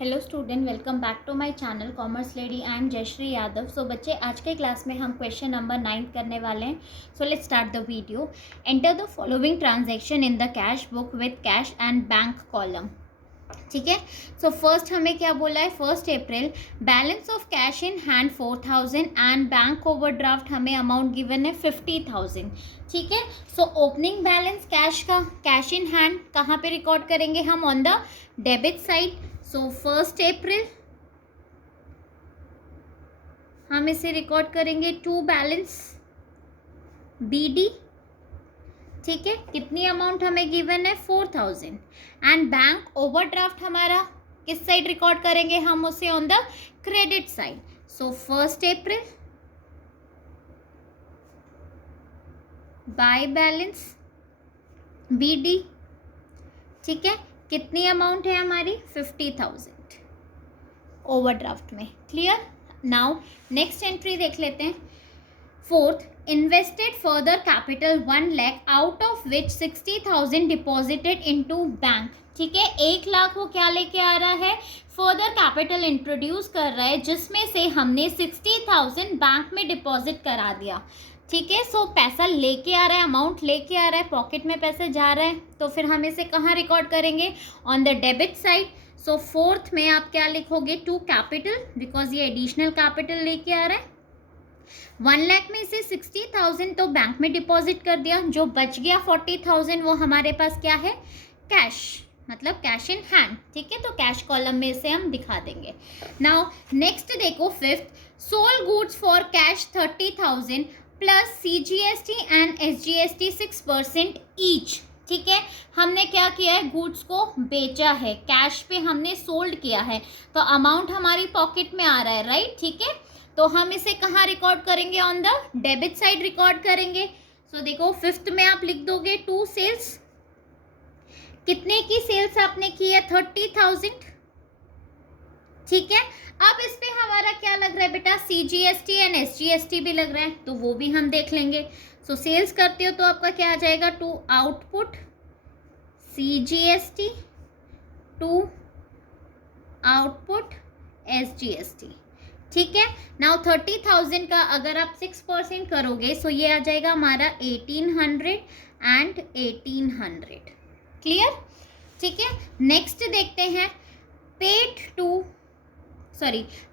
Hello student, welcome back to my channel commerce lady. I am Jayshree Yadav. So बच्चे, आज के class में हम क्वेश्चन नंबर 9 करने वाले हैं। So let's start the video. Enter the following transaction in the cash book with cash and bank column. ठीक है। सो फर्स्ट हमें क्या बोला है, 1 April balance of cash in hand 4000 and bank overdraft हमें अमाउंट गिवन है 50,000। ठीक है। सो ओपनिंग बैलेंस कैश का, कैश इन हैंड कहाँ पे रिकॉर्ड करेंगे हम? On the debit side. So 1 April हम इसे रिकॉर्ड करेंगे टू बैलेंस BD। ठीक है। कितनी अमाउंट हमें गिवन है? 4000। एंड बैंक ओवरड्राफ्ट हमारा किस साइड रिकॉर्ड करेंगे हम? उसे on the credit side. So 1 April by balance BD। ठीक है। कितनी अमाउंट है हमारी? 50,000 ओवरड्राफ्ट में। क्लियर। नाउ नेक्स्ट एंट्री देख लेते हैं। 4th, invested further capital 1 lakh out of which 60,000 deposited into bank. ठीक है। 1 लाख वो क्या लेके आ रहा है? फर्दर कैपिटल इंट्रोड्यूस कर रहा है, जिसमें से हमने 60,000 बैंक में डिपॉजिट करा दिया। ठीक है। सो पैसा लेके आ रहा है, अमाउंट लेके आ रहा है, पॉकेट में पैसे जा रहा है, तो फिर हम इसे कहाँ रिकॉर्ड करेंगे? On the debit side. So 4th में आप क्या लिखोगे? टू कैपिटल, बिकॉज ये एडिशनल कैपिटल लेके आ रहा है। 1 लाख में से 60,000 तो बैंक में डिपॉजिट कर दिया, जो बच गया 40,000 वो हमारे पास क्या है? कैश, मतलब कैश इन हैंड। ठीक है। तो कैश कॉलम में इसे हम दिखा देंगे। नाउ नेक्स्ट देखो, 5th, sold goods for cash 30,000 plus CGST and SGST 6% each. ठीक है। हमने क्या किया है? गुड्स को बेचा है, कैश पे हमने सोल्ड किया है, तो अमाउंट हमारी पॉकेट में आ रहा है, राइट? ठीक है। तो हम इसे कहाँ रिकॉर्ड करेंगे? On the debit side record करेंगे। सो देखो, 5th में आप लिख दोगे टू सेल्स। कितने की सेल्स आपने की है? 30,000। ठीक है। अब इस पे हमारा क्या लग रहा है बेटा? CGST एंड SGST भी लग रहा है, तो वो भी हम देख लेंगे। सो सेल्स करते हो तो आपका क्या आ जाएगा? To output CGST, to output SGST। ठीक है। नाउ 30,000 का अगर आप 6% करोगे, सो ये आ जाएगा हमारा 1800 एंड 1800। क्लियर। ठीक है। नेक्स्ट देखते हैं, paid to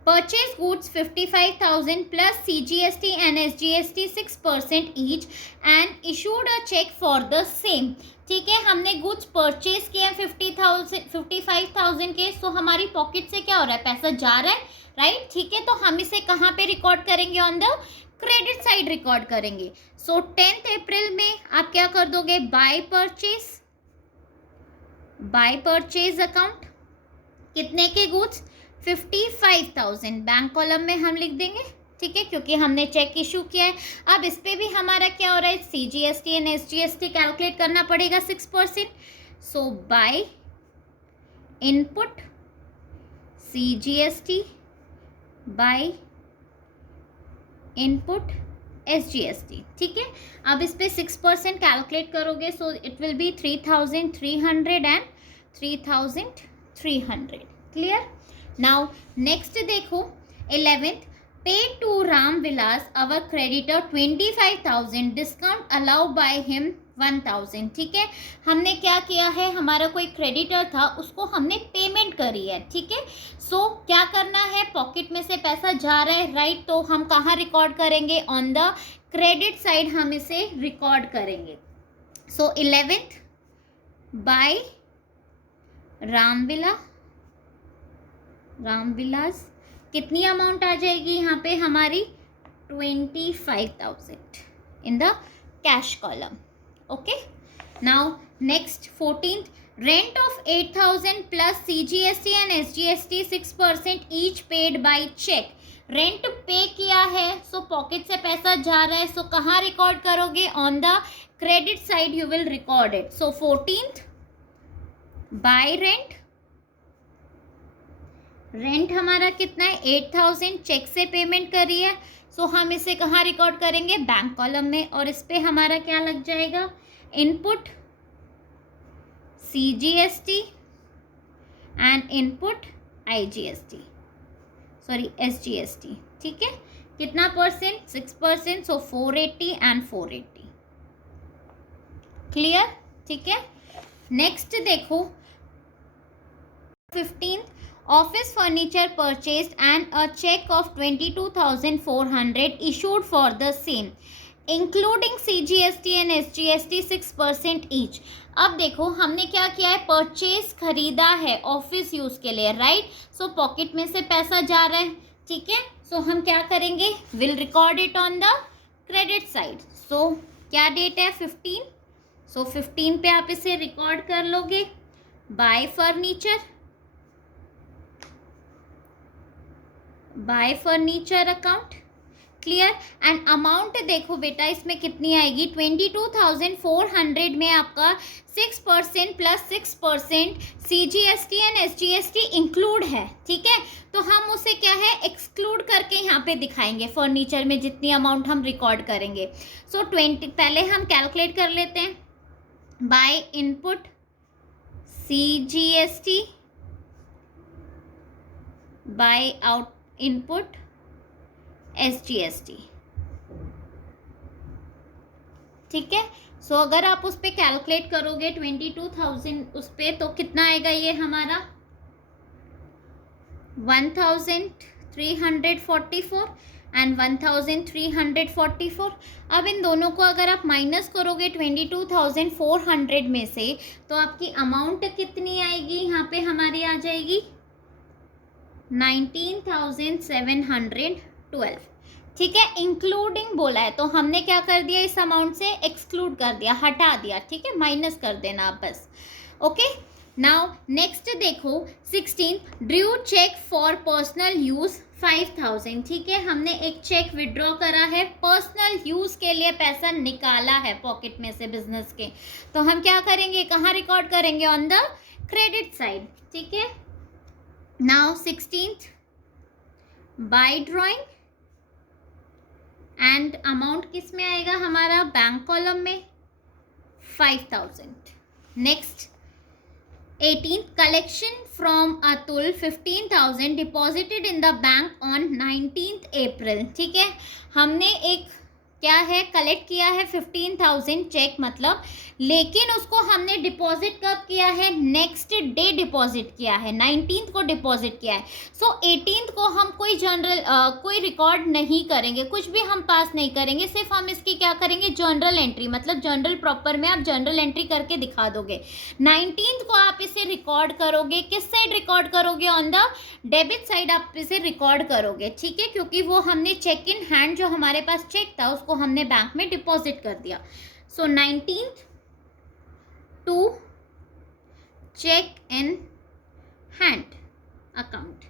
purchase goods 55,000 plus CGST and SGST 6% each and issued a cheque for the same. ठीक है। हमने गुड्स परचेज किए 55,000 के, सो हमारी पॉकेट से क्या हो रहा है? पैसा जा रहा है, राइट? ठीक है। तो हम इसे कहाँ पे रिकॉर्ड करेंगे? On the credit side record करेंगे। सो 10th अप्रैल में आप क्या कर दोगे? By purchase account. कितने के गुड्स? 55,000 बैंक कॉलम में हम लिख देंगे। ठीक है, क्योंकि हमने चेक इशू किया है। अब इस पे भी हमारा क्या हो रहा है? CGST एंड SGST कैलकुलेट करना पड़ेगा 6%। So by input CGST by input SGST। ठीक है। अब इस पे 6% कैलकुलेट करोगे, so it will be 3,300 and 3,300। Clear. Now next देखो, 11th, paid to Ram Vilas our creditor 25,000 discount allow by him 1,000। ठीक है। हमने क्या किया है? हमारा कोई क्रेडिटर था, उसको हमने पेमेंट करी है। ठीक है। सो क्या करना है? पॉकेट में से पैसा जा रहा है, राइट? तो हम कहाँ रिकॉर्ड करेंगे? ऑन द क्रेडिट साइड हम इसे रिकॉर्ड करेंगे। सो 11th बाय रामविलास, कितनी अमाउंट आ जाएगी यहाँ पे हमारी? 25,000 in the cash column. Okay. Now next 14th, rent of 8,000 plus CGST and SGST 6% each paid by cheque. Rent पे किया है, सो पॉकेट से पैसा जा रहा है, सो कहाँ रिकॉर्ड करोगे? On the credit side you will record it. So 14th bye rent हमारा कितना है? 8,000 चेक से पेमेंट करी है, सो हम इसे कहाँ रिकॉर्ड करेंगे? बैंक कॉलम में। और इस पे हमारा क्या लग जाएगा? Input CGST and input IGST, sorry SGST, ठीक है। कितना परसेंट? 6%, सो 480 एंड 480, क्लियर, ठीक है। नेक्स्ट देखो 15, office furniture purchased and a cheque of 22,400 issued for the same including CGST and SGST 6% each. अब देखो हमने क्या किया है, परचेज खरीदा है ऑफिस यूज के लिए, राइट। सो पॉकेट में से पैसा जा रहा है, ठीक है। सो हम क्या करेंगे, will record it on the credit side. So क्या डेट है, 15, सो 15 पे आप इसे रिकॉर्ड कर लोगे। Bye furniture account, clear. And amount देखो बेटा इसमें कितनी आएगी, 22,400 में आपका 6% plus 6% CGST and SGST include है, ठीक है। तो हम उसे क्या है, एक्सक्लूड करके यहाँ पे दिखाएंगे फर्नीचर में जितनी अमाउंट हम रिकॉर्ड करेंगे। सो 20 पहले हम कैलकुलेट कर लेते हैं। Bye input CGST, bye out input SGST, ठीक है। सो अगर आप उस पर कैलकुलेट करोगे 22,000 उस पर, तो कितना आएगा ये हमारा 1,344 एंड 1,344। अब इन दोनों को अगर आप माइनस करोगे 22,400 में से, तो आपकी अमाउंट कितनी आएगी, यहाँ पे हमारी आ जाएगी 19,712, ठीक है। इंक्लूडिंग बोला है तो हमने क्या कर दिया, इस अमाउंट से एक्सक्लूड कर दिया, हटा दिया, ठीक है, माइनस कर देना आप बस, ओके। नाउ नेक्स्ट देखो 16, drew cheque for personal use 5,000, ठीक है। हमने एक चेक विड्रॉ करा है, पर्सनल यूज के लिए पैसा निकाला है पॉकेट में से बिजनेस के, तो हम क्या करेंगे, कहाँ रिकॉर्ड करेंगे, ऑन द क्रेडिट साइड, ठीक है। Now 16th, bye drawing and amount किस में आएगा हमारा, बैंक कॉलम में 5,000। Next 18th, collection from Atul 15,000 deposited in the bank on 19th April, ठीक है। हमने एक क्या है, कलेक्ट किया है 15,000 चेक मतलब, लेकिन उसको हमने डिपॉजिट कब किया है, नेक्स्ट डे डिपॉजिट किया है, 19th को डिपॉजिट किया है। सो 18th को हम कोई जनरल कोई रिकॉर्ड नहीं करेंगे, कुछ भी हम पास नहीं करेंगे, सिर्फ हम इसकी क्या करेंगे, जनरल एंट्री, मतलब जनरल प्रॉपर में आप जनरल एंट्री करके दिखा दोगे। 19th को आप इसे रिकॉर्ड करोगे, किस साइड रिकॉर्ड करोगे, ऑन द डेबिट साइड आप इसे रिकॉर्ड करोगे, ठीक है, क्योंकि वो हमने चेक इन हैंड जो हमारे पास चेक था उसको हमने बैंक में डिपॉजिट कर दिया। So 19th to cheque in hand account,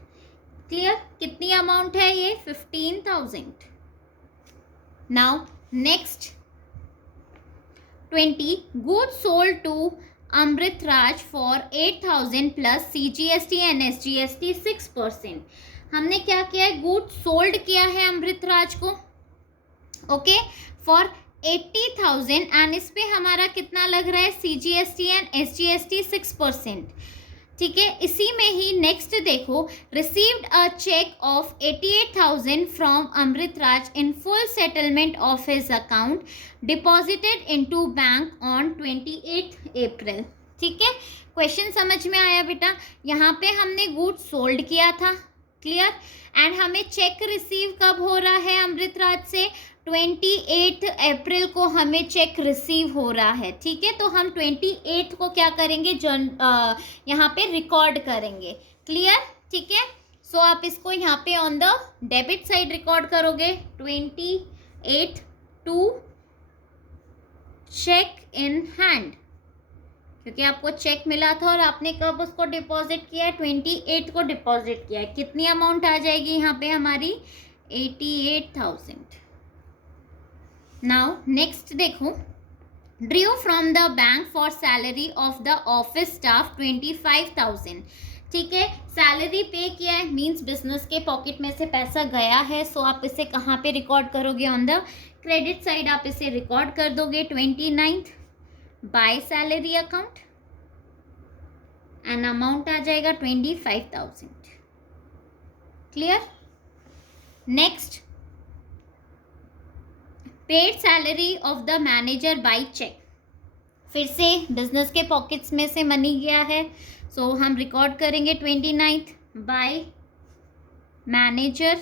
clear. कितनी अमाउंट है ये, 15,000। Now next 20, goods sold to Amrit Raj for 8,000 plus CGST and SGST 6%। हमने क्या किया है, गुड्स सोल्ड किया है अमृत राज को, ओके, फॉर 80,000 एंड इस पे हमारा कितना लग रहा है, CGST एंड SGST 6%, ठीक है। इसी में ही नेक्स्ट देखो, received a cheque of 88,000 from Amrit Raj in full settlement of his account deposited into bank on 28th April, ठीक है। क्वेश्चन समझ में आया बेटा, यहाँ पे हमने गुड्स सोल्ड किया था, क्लियर, एंड हमें चेक रिसीव कब हो रहा है अमृत राज से, 28 अप्रैल को हमें चेक रिसीव हो रहा है, ठीक है। तो हम 28 को क्या करेंगे, यहाँ पे रिकॉर्ड करेंगे, क्लियर, ठीक है। सो आप इसको यहाँ पे on the debit side record करोगे, 28 टू चेक इन हैंड, क्योंकि आपको चेक मिला था और आपने कब उसको डिपॉजिट किया है, 28 को डिपॉजिट किया है। कितनी अमाउंट आ जाएगी यहाँ पे हमारी, 88,000। नाउ नेक्स्ट देखो, Drew from the bank for salary of the office staff 25,000, ठीक है। सैलरी पे किया है मींस बिजनेस के पॉकेट में से पैसा गया है, सो आप इसे कहाँ पे रिकॉर्ड करोगे, ऑन द क्रेडिट साइड आप इसे रिकॉर्ड कर दोगे 29th, by salary account and amount आ जाएगा 25,000, clear. Next, paid salary of the manager by cheque. फिर से बिजनेस के पॉकेट्स में से मनी गया है, सो हम रिकॉर्ड करेंगे 29th बाय मैनेजर।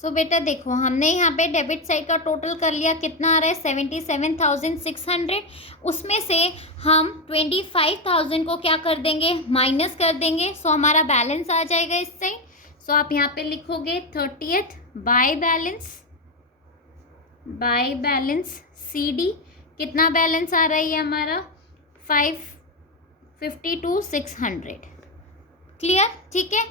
सो बेटा देखो, हमने यहाँ पे डेबिट साइड का टोटल कर लिया, कितना आ रहा है 77,600। उसमें से हम 25,000 को क्या कर देंगे, माइनस कर देंगे। सो हमारा बैलेंस आ जाएगा इस साइड। सो आप यहाँ पे लिखोगे 30th बाय बैलेंस CD। कितना बैलेंस आ रहा है ये हमारा 552,600। क्लियर, ठीक है।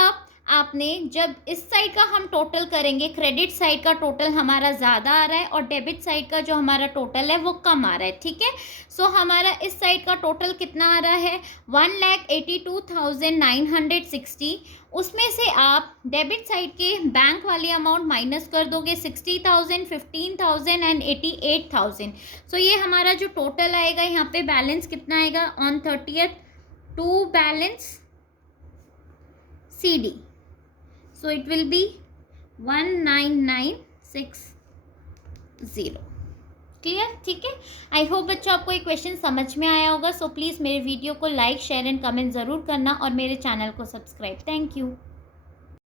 अब आपने जब इस साइड का हम टोटल करेंगे, क्रेडिट साइड का टोटल हमारा ज़्यादा आ रहा है और डेबिट साइड का जो हमारा टोटल है वो कम आ रहा है, ठीक है। सो हमारा इस साइड का टोटल कितना आ रहा है 1,82,960। उसमें से आप डेबिट साइड के बैंक वाली अमाउंट माइनस कर दोगे 60,000, 15,000 एंड 88,000। सो ये हमारा जो टोटल आएगा, यहाँ पे बैलेंस कितना आएगा on 30th to balance CD। So it will be 19,960। Clear, ठीक है। आई होप बच्चों आपको ये क्वेश्चन समझ में आया होगा। सो प्लीज़ मेरे वीडियो को लाइक, शेयर एंड कमेंट ज़रूर करना और मेरे चैनल को सब्सक्राइब। Thank you.